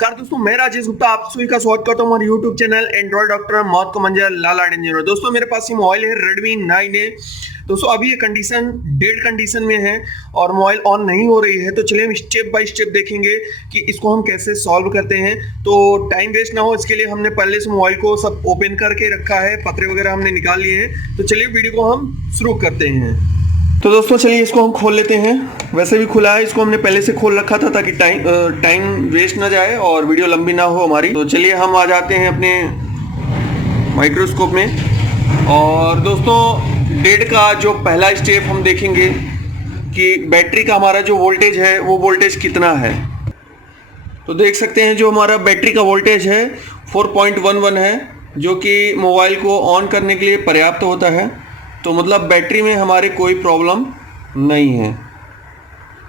नमस्कार दोस्तों, मैं राजेश गुप्ता आप सभी का स्वागत करता हूं हमारे YouTube चैनल एंड्रॉइड डॉक्टर मौत को मंजर लाल आर्ट इंजीनियर। दोस्तों मेरे पास ये मोबाइल है Redmi 9A। दोस्तों अभी ये कंडीशन डेड कंडीशन में है और मोबाइल ऑन नहीं हो रही है, तो चलिए हम स्टेप बाय स्टेप देखेंगे कि इसको हम कैसे सॉल्व करते हैं। तो टाइम वेस्ट ना हो इसके लिए हमने पहले से मोबाइल को सब ओपन करके रखा है, पत्रे वगैरह हमने निकाल लिए हैं। तो चलिए वीडियो को हम शुरू करते हैं। तो दोस्तों चलिए इसको हम खोल लेते हैं। वैसे भी खुला है, इसको हमने पहले से खोल रखा था ताकि टाइम वेस्ट ना जाए और वीडियो लंबी ना हो हमारी। तो चलिए हम आ जाते हैं अपने माइक्रोस्कोप में। और दोस्तों डेड का जो पहला स्टेप हम देखेंगे कि बैटरी का हमारा जो वोल्टेज है वो वोल्टेज कितना है। तो देख सकते हैं जो हमारा बैटरी का वोल्टेज है 4.11 है, जो कि मोबाइल को ऑन करने के लिए पर्याप्त होता है। तो मतलब बैटरी में हमारे कोई प्रॉब्लम नहीं है।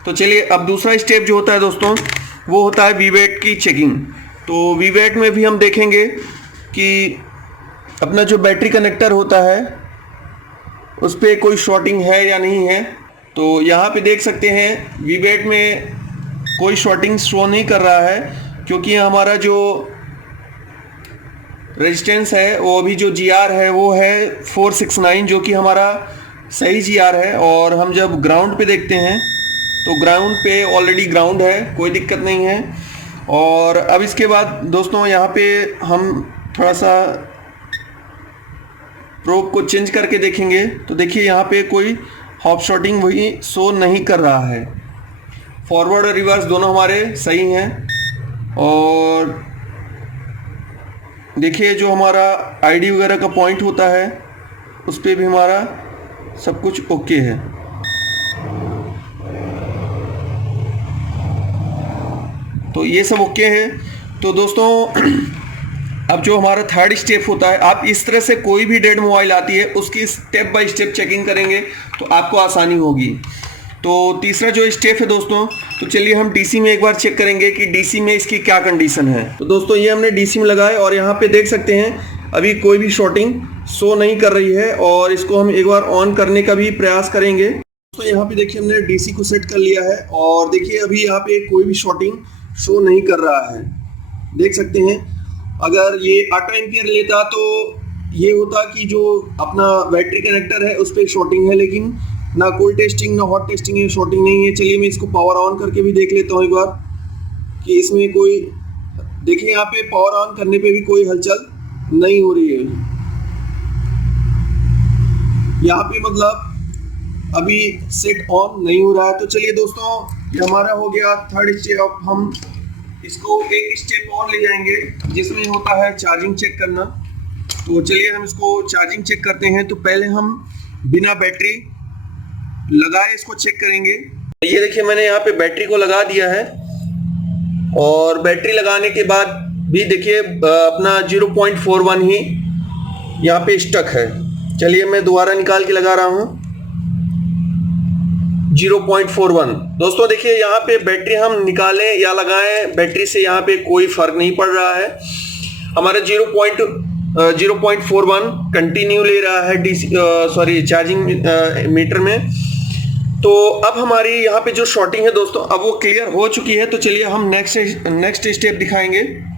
तो चलिए अब दूसरा स्टेप जो होता है दोस्तों वो होता है वीवेट की चेकिंग। तो वीवेट में भी हम देखेंगे कि अपना जो बैटरी कनेक्टर होता है उस पर कोई शॉर्टिंग है या नहीं है। तो यहाँ पे देख सकते हैं वीवेट में कोई शॉर्टिंग शो नहीं कर रहा है, क्योंकि हमारा जो रेजिस्टेंस है वो अभी जो GR है वो है 469, जो कि हमारा सही GR है। और हम जब ग्राउंड पे देखते हैं तो ग्राउंड पे ऑलरेडी ग्राउंड है, कोई दिक्कत नहीं है। और अब इसके बाद दोस्तों यहाँ पे हम थोड़ा सा प्रोब को चेंज करके देखेंगे। तो देखिए यहाँ पे कोई हॉप शॉर्टिंग वही शो नहीं कर रहा है। फॉरवर्ड और रिवर्स दोनों हमारे सही हैं। और देखिए जो हमारा आईडी वगैरह का पॉइंट होता है उस पर भी हमारा सब कुछ ओके है। तो ये सब ओके है। तो दोस्तों अब जो हमारा थर्ड स्टेप होता है, आप इस तरह से कोई भी डेड मोबाइल आती है उसकी स्टेप बाय स्टेप चेकिंग करेंगे तो आपको आसानी होगी। तो तीसरा जो स्टेप है दोस्तों, तो चलिए हम डीसी में एक बार चेक करेंगे कि डीसी में इसकी क्या कंडीशन है। तो दोस्तों ये हमने डीसी में लगाए और यहाँ पे देख सकते हैं अभी कोई भी शॉर्टिंग शो नहीं कर रही है। और इसको हम एक बार ऑन करने का भी प्रयास करेंगे। दोस्तों यहाँ पे देखिए हमने डीसी को सेट कर लिया है और देखिए अभी यहाँ पे कोई भी शॉर्टिंग शो नहीं कर रहा है। देख सकते हैं अगर ये 8 एम्पियर लेता तो ये होता कि जो अपना बैटरी कनेक्टर है उस पर शॉर्टिंग है, लेकिन ना कोल्ड टेस्टिंग ना हॉट टेस्टिंग है, शॉर्टिंग नहीं है। चलिए मैं इसको पावर ऑन करके भी देख लेता हूँ एक बार कि इसमें कोई, देखिए यहाँ पे पावर ऑन करने पे भी कोई हलचल नहीं हो रही है। यहाँ पे मतलब अभी सेट ऑन नहीं हो रहा है। तो चलिए दोस्तों ये हमारा हो गया थर्ड स्टेप। हम इसको एक स्टेप और ले जाएंगे जिसमें होता है चार्जिंग चेक करना। तो चलिए हम इसको चार्जिंग चेक करते हैं। तो पहले हम बिना बैटरी लगाए इसको चेक करेंगे। ये देखिए मैंने यहाँ पे बैटरी को लगा दिया है और बैटरी लगाने के बाद भी देखिए अपना 0.41 ही यहाँ पे स्टक है। चलिए मैं दोबारा निकाल के लगा रहा हूँ 0.41। दोस्तों देखिए यहाँ पे बैटरी हम निकालें या लगाएं, बैटरी से यहाँ पे कोई फर्क नहीं पड़ रहा है। हमारा 0.41 कंटिन्यू ले रहा है चार्जिंग मीटर में। तो अब हमारी यहाँ पे जो शॉर्टिंग है दोस्तों अब वो क्लियर हो चुकी है। तो चलिए हम नेक्स्ट स्टेप दिखाएंगे।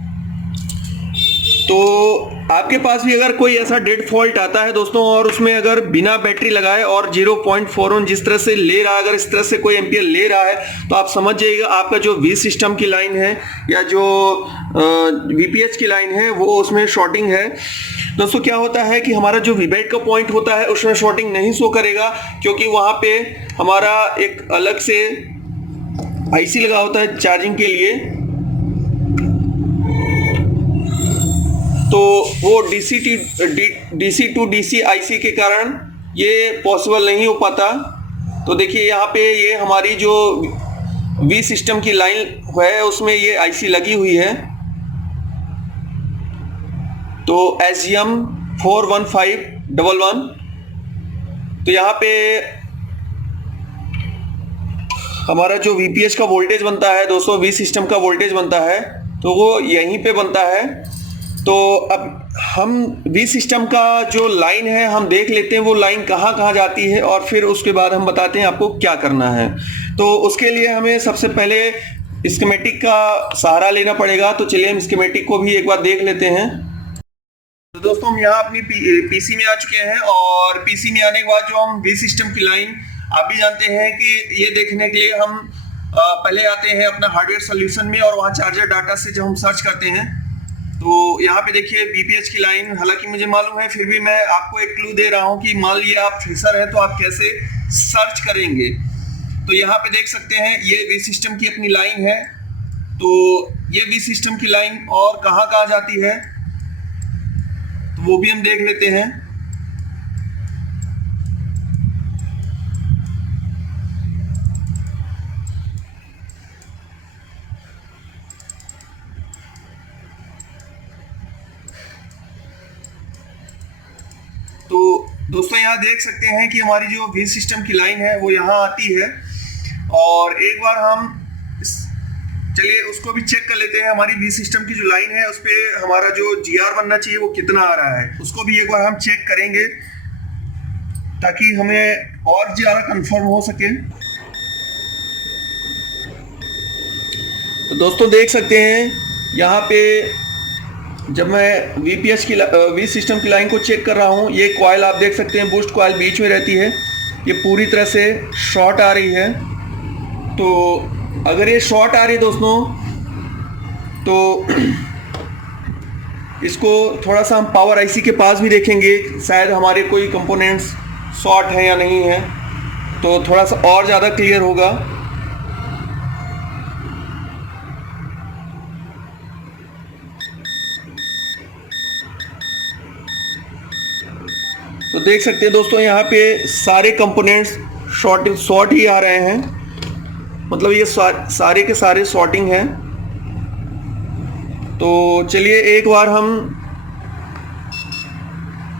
तो आपके पास भी अगर कोई ऐसा डेड फॉल्ट आता है दोस्तों और उसमें अगर बिना बैटरी लगाए और 0.41 जिस तरह से ले रहा है, अगर इस तरह से कोई एम्पियर ले रहा है, तो आप समझ जाइएगा आपका जो वी सिस्टम की लाइन है या जो VPH की लाइन है वो उसमें शॉर्टिंग है। दोस्तों क्या होता है कि हमारा जो वीबैट का पॉइंट होता है उसमें शॉर्टिंग नहीं शो करेगा, क्योंकि वहां पे हमारा एक अलग से IC लगा होता है चार्जिंग के लिए। तो वो DC टू DC IC के कारण ये पॉसिबल नहीं हो पाता। तो देखिए यहाँ पे ये हमारी जो V सिस्टम की लाइन है उसमें ये IC लगी हुई है। तो SGM 41511। तो यहाँ पे हमारा जो VPH का वोल्टेज बनता है दोस्तों, V सिस्टम का वोल्टेज बनता है, तो वो यहीं पे बनता है। तो अब हम V सिस्टम का जो लाइन है हम देख लेते हैं वो लाइन कहाँ कहाँ जाती है और फिर उसके बाद हम बताते हैं आपको क्या करना है। तो उसके लिए हमें सबसे पहले स्कीमेटिक का सहारा लेना पड़ेगा। तो चलिए हम स्कीमेटिक को भी एक बार देख लेते हैं। तो दोस्तों हम यहाँ अपनी पीसी में आ चुके हैं और पीसी में आने के बाद जो हम वी सिस्टम की लाइन, आप भी जानते हैं कि ये देखने के लिए हम पहले आते हैं अपना हार्डवेयर सॉल्यूशन में और वहाँ चार्जर डाटा से जब हम सर्च करते हैं तो यहाँ पे देखिए बीपीएच की लाइन, हालांकि मुझे मालूम है फिर भी मैं आपको एक क्लू दे रहा हूँ कि मान लिया आप फ्रेशर है तो आप कैसे सर्च करेंगे। तो यहाँ पे देख सकते हैं ये वी सिस्टम की अपनी लाइन है। तो ये वी सिस्टम की लाइन और कहाँ कहाँ जाती है तो वो भी हम देख लेते हैं। तो दोस्तों यहाँ देख सकते हैं कि हमारी जो वी सिस्टम की लाइन है वो यहाँ आती है और एक बार हम चलिए उसको भी चेक कर लेते हैं। हमारी वी सिस्टम की जो लाइन है उस पर हमारा जो जीआर बनना चाहिए वो कितना आ रहा है उसको भी एक बार हम चेक करेंगे ताकि हमें और ज़्यादा कंफर्म हो सके। तो दोस्तों देख सकते हैं यहाँ पे जब मैं वी सिस्टम की लाइन को चेक कर रहा हूँ, ये कॉइल आप देख सकते हैं बूस्ट कॉइल बीच में रहती है, ये पूरी तरह से शॉर्ट आ रही है। तो अगर ये शॉर्ट आ रही है दोस्तों तो इसको थोड़ा सा हम पावर आईसी के पास भी देखेंगे, शायद हमारे कोई कंपोनेंट्स शॉर्ट है या नहीं है, तो थोड़ा सा और ज़्यादा क्लियर होगा। तो देख सकते हैं दोस्तों यहाँ पे सारे कंपोनेंट्स शॉर्ट ही आ रहे हैं, मतलब ये सारे के सारे शॉर्टिंग हैं। तो चलिए एक बार हम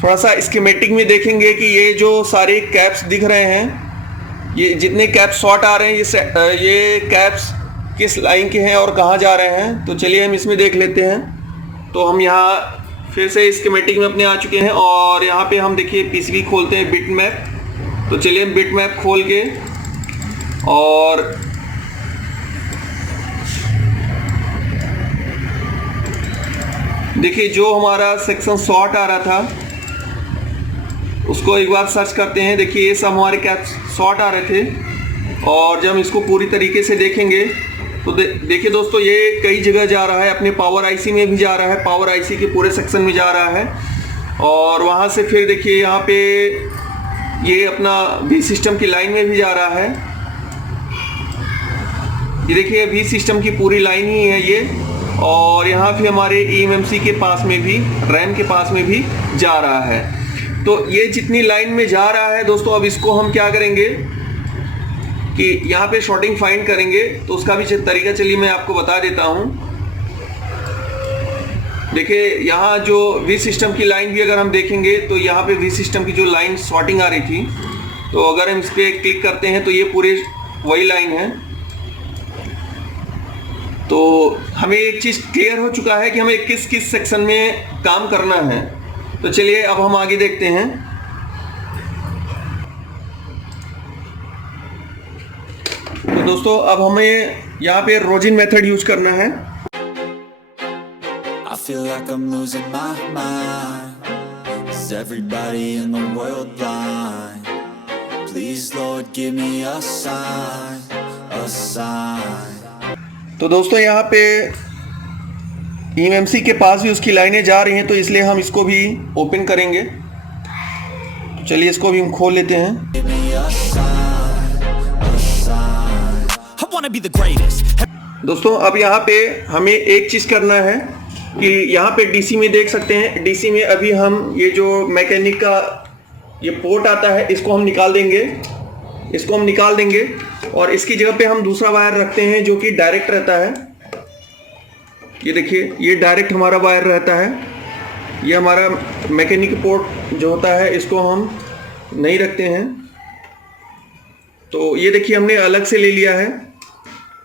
थोड़ा सा स्कीमेटिक में देखेंगे कि ये जो सारे कैप्स दिख रहे हैं, ये जितने कैप्स शॉर्ट आ रहे हैं ये कैप्स किस लाइन के हैं और कहाँ जा रहे हैं। तो चलिए हम इसमें देख लेते हैं। तो हम यहाँ फिर से स्कीमेटिक में अपने आ चुके हैं और यहाँ पे हम देखिए पीसीबी खोलते हैं बिट मैप। तो चलिए हम बिट मैप खोल के और देखिए जो हमारा सेक्शन शॉर्ट आ रहा था उसको एक बार सर्च करते हैं। देखिए ये सब हमारे कैप्स शॉर्ट आ रहे थे और जब हम इसको पूरी तरीके से देखेंगे तो देखिए दोस्तों ये कई जगह जा रहा है, अपने पावर आईसी में भी जा रहा है, पावर आईसी के पूरे सेक्शन में जा रहा है और वहाँ से फिर देखिए यहाँ पे ये अपना वी सिस्टम की लाइन में भी जा रहा है। ये देखिए वी सिस्टम की पूरी लाइन ही है ये, और यहाँ भी हमारे ईएमएमसी के पास में भी, रैम के पास में भी जा रहा है। तो ये जितनी लाइन में जा रहा है दोस्तों, अब इसको हम क्या करेंगे कि यहाँ पे शॉर्टिंग फाइंड करेंगे। तो उसका भी तरीका चलिए मैं आपको बता देता हूँ। देखिए यहाँ जो वी सिस्टम की लाइन भी अगर हम देखेंगे तो यहाँ पे वी सिस्टम की जो लाइन शॉर्टिंग आ रही थी, तो अगर हम इस पर क्लिक करते हैं तो ये पूरे वही लाइन है। तो हमें एक चीज़ क्लियर हो चुका है कि हमें किस किस सेक्शन में काम करना है। तो चलिए अब हम आगे देखते हैं। तो दोस्तों अब हमें यहाँ पे रोजिन मेथड यूज करना है। I feel like I'm losing my mind. Is everybody in the world blind? Please Lord give me a sign, a sign. तो दोस्तों यहाँ पे ईएमएमसी के पास भी उसकी लाइनें जा रही हैं, तो इसलिए हम इसको भी ओपन करेंगे। तो चलिए इसको भी हम खोल लेते हैं। Give me a sign, a sign. I wanna be the greatest. दोस्तों अब यहाँ पे हमें एक चीज़ करना है कि यहाँ पे डीसी में देख सकते हैं, डीसी में अभी हम ये जो मैकेनिक का ये पोर्ट आता है इसको हम निकाल देंगे, और इसकी जगह पे हम दूसरा वायर रखते हैं जो कि डायरेक्ट रहता है। ये देखिए ये डायरेक्ट हमारा वायर रहता है। ये हमारा मैकेनिक पोर्ट जो होता है इसको हम नहीं रखते हैं। तो ये देखिए हमने अलग से ले लिया है,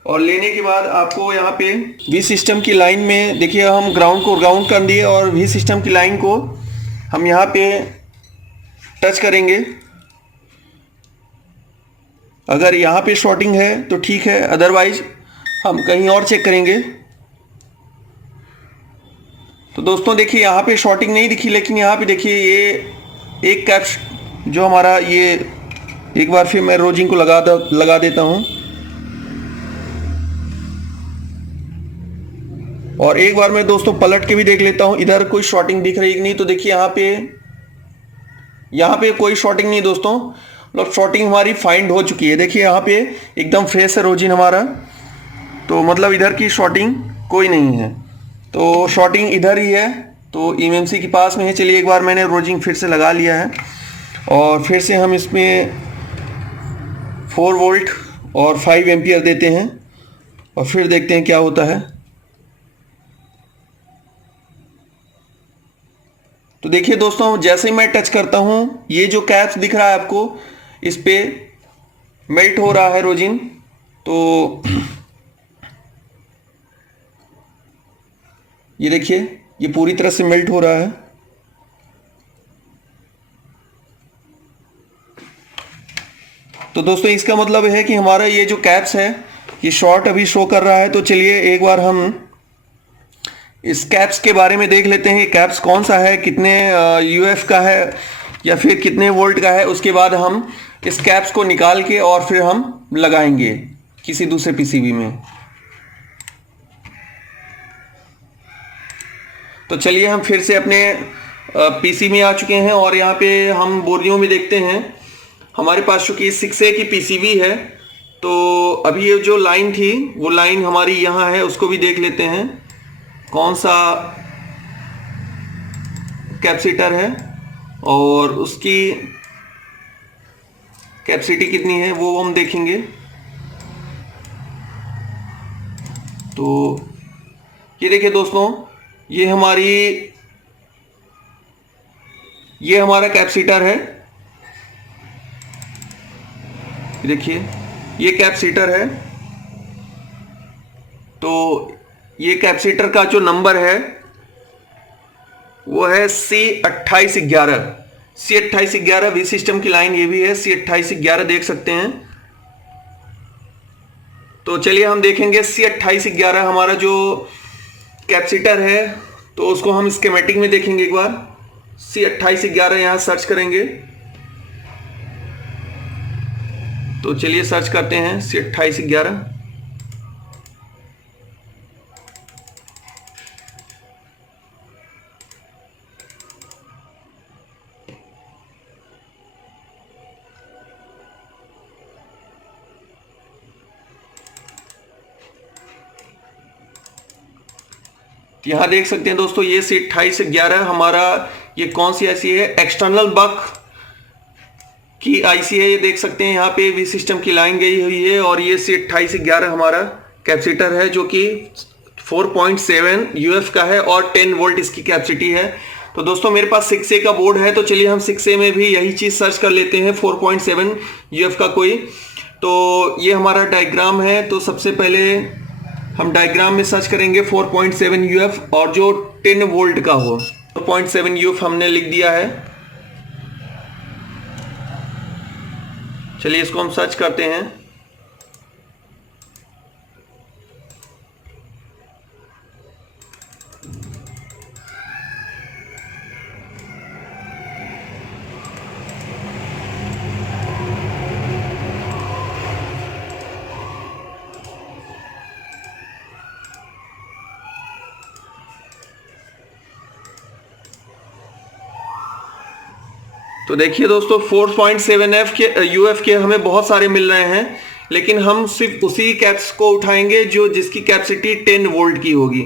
और लेने के बाद आपको यहाँ पे वी सिस्टम की लाइन में देखिए हम ग्राउंड कर दिए, और वी सिस्टम की लाइन को हम यहाँ पे टच करेंगे। अगर यहाँ पे शॉर्टिंग है तो ठीक है, अदरवाइज हम कहीं और चेक करेंगे। तो दोस्तों देखिए यहाँ पे शॉर्टिंग नहीं दिखी, लेकिन यहाँ पे देखिए ये एक कैप्स जो हमारा ये, एक बार फिर मैं रोजिंग को लगा देता हूँ और एक बार मैं दोस्तों पलट के भी देख लेता हूँ इधर कोई शॉर्टिंग दिख रही कि नहीं। तो देखिए यहाँ पे कोई शॉर्टिंग नहीं दोस्तों, मतलब शॉर्टिंग हमारी फाइंड हो चुकी है। देखिए यहाँ पे एकदम फ्रेश है रोजिन हमारा, तो मतलब इधर की शॉर्टिंग कोई नहीं है, तो शॉर्टिंग इधर ही है, तो ईएमसी के पास में है। चलिए एक बार मैंने रोजिंग फिर से लगा लिया है और फिर से हम इसमें 4 वोल्ट और 5 एम्पियर देते हैं और फिर देखते हैं क्या होता है। तो देखिए दोस्तों जैसे ही मैं टच करता हूं, ये जो कैप्स दिख रहा है आपको, इस पे मेल्ट हो रहा है रोजिन। तो ये देखिए ये पूरी तरह से मेल्ट हो रहा है। तो दोस्तों इसका मतलब है कि हमारा ये जो कैप्स है ये शॉर्ट अभी शो कर रहा है। तो चलिए एक बार हम इस कैप्स के बारे में देख लेते हैं, कैप्स कौन सा है, कितने यूएफ का है या फिर कितने वोल्ट का है। उसके बाद हम इस कैप्स को निकाल के और फिर हम लगाएंगे किसी दूसरे पीसीबी में। तो चलिए हम फिर से अपने पीसी में आ चुके हैं और यहाँ पे हम बोर्डियों में देखते हैं। हमारे पास चूंकि 6A की पीसीबी है, तो अभी ये जो लाइन थी वो लाइन हमारी यहाँ है, उसको भी देख लेते हैं कौन सा कैपेसिटर है और उसकी कैपेसिटी कितनी है वो हम देखेंगे। तो ये देखिए दोस्तों, ये हमारा कैपेसिटर है। देखिए ये कैपेसिटर है, तो ये कैपेसिटर का जो नंबर है वो है C2811। C2811 वी सिस्टम की लाइन ये भी है, C2811 देख सकते हैं। तो चलिए हम देखेंगे C2811 हमारा जो कैपेसिटर है, तो उसको हम स्कीमेटिक में देखेंगे एक बार। C2811 यहां सर्च करेंगे, तो चलिए सर्च करते हैं C2811। यहां देख सकते हैं दोस्तों ये C2811 हमारा, ये कौन सी आईसी है, एक्सटर्नल बक की आईसी है। ये देख सकते हैं यहाँ पे वी सिस्टम की लाइन गई हुई है और ये C2811 हमारा कैपेसिटर है जो कि 4.7 यूएफ का है और 10 वोल्ट इसकी कैपेसिटी है। तो दोस्तों मेरे पास 6A का बोर्ड है, तो चलिए हम 6A में भी यही चीज सर्च कर लेते हैं, 4.7 यूएफ का कोई। तो ये हमारा डायग्राम है, तो सबसे पहले हम डायग्राम में सर्च करेंगे 4.7 यूएफ और जो 10 वोल्ट का हो। 4.7 यूएफ हमने लिख दिया है। चलिए इसको हम सर्च करते हैं। तो देखिए दोस्तों 4.7 के यूएफ के हमें बहुत सारे मिल रहे हैं, लेकिन हम सिर्फ उसी कैप्स को उठाएंगे जो जिसकी कैपेसिटी 10 वोल्ट की होगी।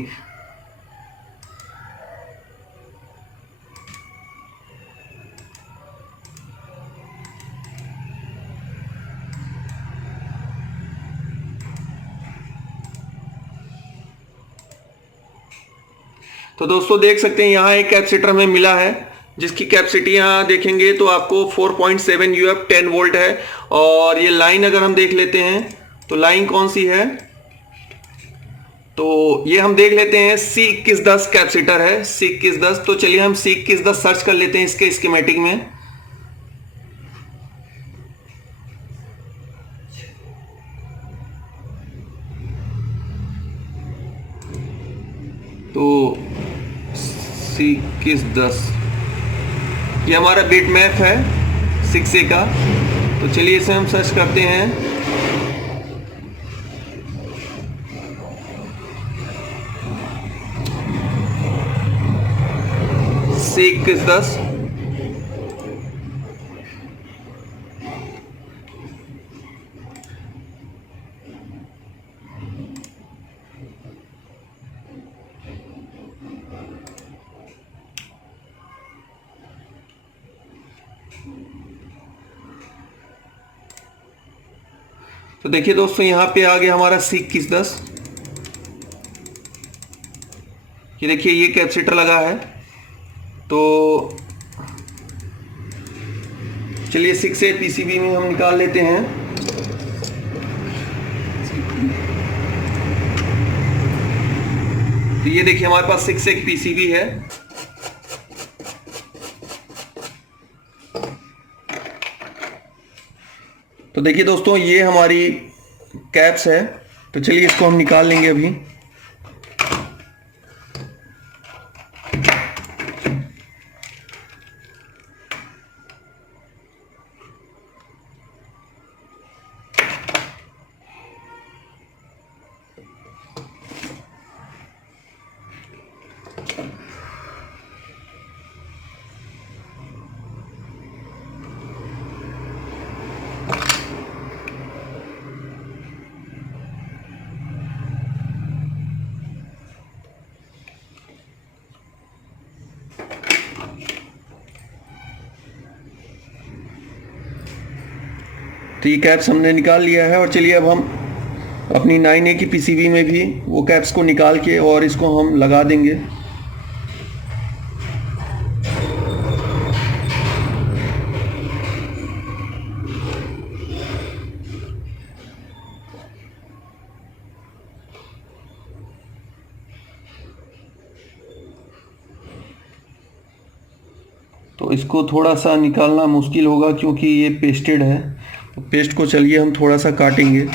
तो दोस्तों देख सकते हैं यहाँ एक कैपेसिटर हमें मिला है जिसकी कैपेसिटी यहाँ देखेंगे तो आपको 4.7 यूएफ 10 वोल्ट है। और ये लाइन अगर हम देख लेते हैं तो लाइन कौन सी है, तो ये हम देख लेते हैं C2110 कैपेसिटर है, C2110। तो चलिए हम C2110 सर्च कर लेते हैं इसके स्कीमेटिक में। तो C2110 ये हमारा बिट मैप है 6A का। तो चलिए इसे हम सर्च करते हैं। C2110 तो देखिए दोस्तों यहाँ पे आ गया हमारा C2110। ये देखिए ये कैपेसिटर लगा है। तो चलिए 6A पीसीबी में हम निकाल लेते हैं। तो ये देखिए हमारे पास 6A पीसीबी है। तो देखिए दोस्तों ये हमारी कैप्स है। तो चलिए इसको हम निकाल लेंगे अभी। तो ये कैप्स हमने निकाल लिया है। और चलिए अब हम अपनी 9A की पीसीबी में भी वो कैप्स को निकाल के और इसको हम लगा देंगे। तो इसको थोड़ा सा निकालना मुश्किल होगा क्योंकि ये पेस्टेड है। तो पेस्ट को चलिए हम थोड़ा सा काटेंगे।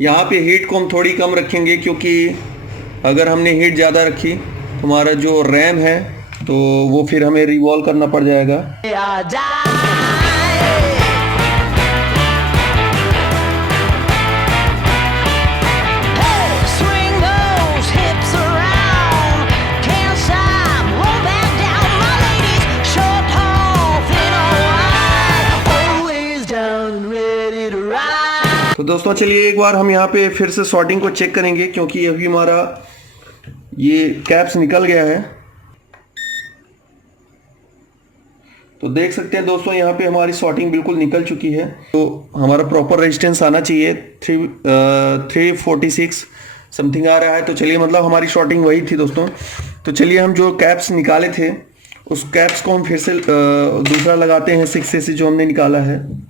यहाँ पे हीट को हम थोड़ी कम रखेंगे क्योंकि अगर हमने हीट ज़्यादा रखी तो हमारा जो रैम है तो वो फिर हमें रिवॉल्व करना पड़ जाएगा। तो दोस्तों चलिए एक बार हम यहाँ पे फिर से सॉर्टिंग को चेक करेंगे क्योंकि अभी हमारा ये कैप्स निकल गया है। तो देख सकते हैं दोस्तों यहाँ पे हमारी सॉर्टिंग बिल्कुल निकल चुकी है। तो हमारा प्रॉपर रेजिस्टेंस आना चाहिए 346 समथिंग आ रहा है। तो चलिए मतलब हमारी शॉर्टिंग वही थी दोस्तों। तो चलिए हम जो कैप्स निकाले थे उस कैप्स को हम फिर से दूसरा लगाते हैं 6A से जो हमने निकाला है।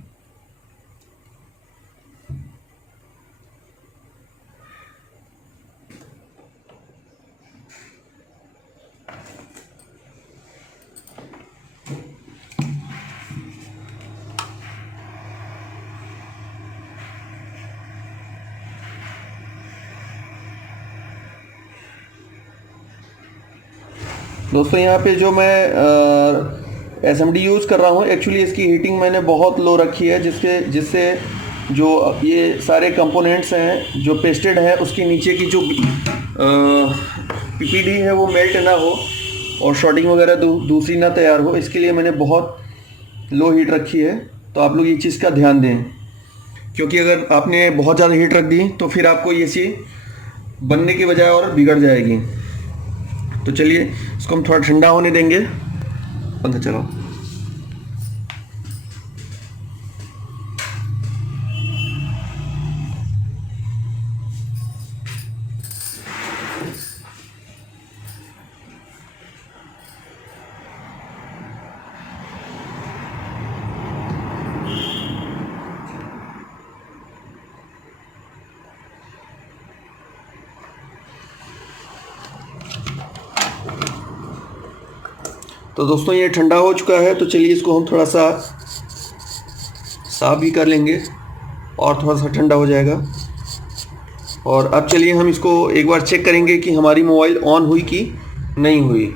दोस्तों यहाँ पे जो मैं SMD यूज़ कर रहा हूँ एक्चुअली इसकी हीटिंग मैंने बहुत लो रखी है जिससे जो ये सारे कंपोनेंट्स हैं जो पेस्टेड है उसके नीचे की जो PPD है वो मेल्ट ना हो और शॉर्टिंग वगैरह दूसरी ना तैयार हो, इसके लिए मैंने बहुत लो हीट रखी है। तो आप लोग ये चीज़ का ध्यान दें क्योंकि अगर आपने बहुत ज़्यादा हीट रख दी तो फिर आपको ये चीज़ बनने के बजाय और बिगड़ जाएगी। तो चलिए इसको हम थोड़ा ठंडा होने देंगे। पंखा चलाओ। तो दोस्तों ये ठंडा हो चुका है, तो चलिए इसको हम थोड़ा सा साफ भी कर लेंगे और थोड़ा सा ठंडा हो जाएगा। और अब चलिए हम इसको एक बार चेक करेंगे कि हमारी मोबाइल ऑन हुई कि नहीं हुई।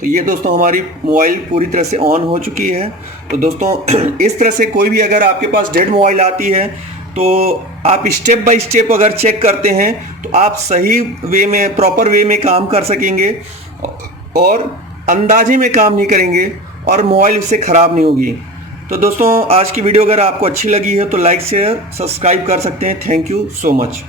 तो ये दोस्तों हमारी मोबाइल पूरी तरह से ऑन हो चुकी है। तो दोस्तों इस तरह से कोई भी अगर आपके पास डेड मोबाइल आती है तो आप स्टेप बाय स्टेप अगर चेक करते हैं तो आप सही वे में, प्रॉपर वे में काम कर सकेंगे और अंदाजे में काम नहीं करेंगे और मोबाइल इससे ख़राब नहीं होगी। तो दोस्तों आज की वीडियो अगर आपको अच्छी लगी है तो लाइक शेयर सब्सक्राइब कर सकते हैं। Thank you so much.